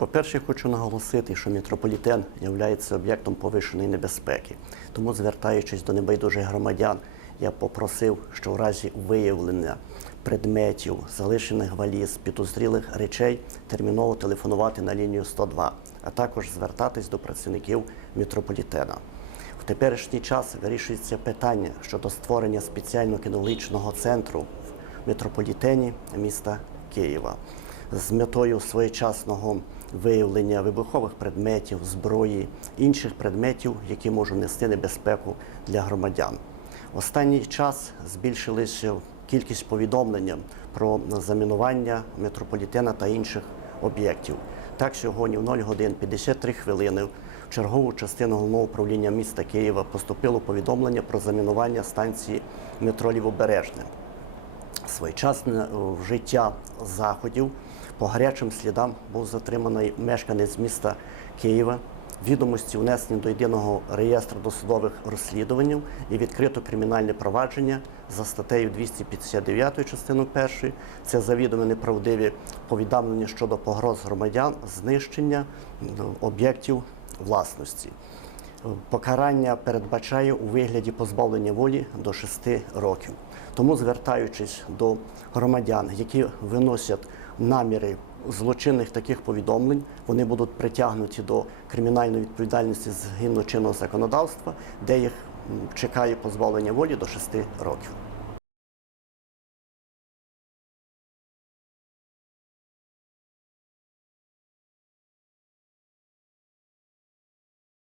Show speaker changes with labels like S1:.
S1: По-перше, хочу наголосити, що метрополітен є об'єктом повищеної небезпеки. Тому, звертаючись до небайдужих громадян, я попросив, що в разі виявлення предметів, залишених валіз, підозрілих речей, терміново телефонувати на лінію 102, а також звертатись до працівників метрополітена. В теперішній час вирішується питання щодо створення спеціального кінологічного центру в метрополітені міста Києва з метою своєчасного виявлення вибухових предметів, зброї, інших предметів, які можуть нести небезпеку для громадян. Останній час збільшилася кількість повідомлень про замінування метрополітена та інших об'єктів. Так, сьогодні в 0 годин 53 хвилини в чергову частину головного управління міста Києва поступило повідомлення про замінування станції метро Лівобережне. Своєчасне е, вжиття заходів по гарячим слідам був затриманий мешканець міста Києва. Відомості внесені до єдиного реєстру досудових розслідувань і відкрито кримінальне провадження за статтею 259 частиною 1. Це завідомо неправдиві повідомлення щодо погроз громадян, знищення ну, об'єктів власності. Покарання передбачає у вигляді позбавлення волі до 6 років. Тому, звертаючись до громадян, які виносять наміри злочинних таких повідомлень, вони будуть притягнуті до кримінальної відповідальності згідно чинного законодавства, де їх чекає позбавлення волі до 6 років.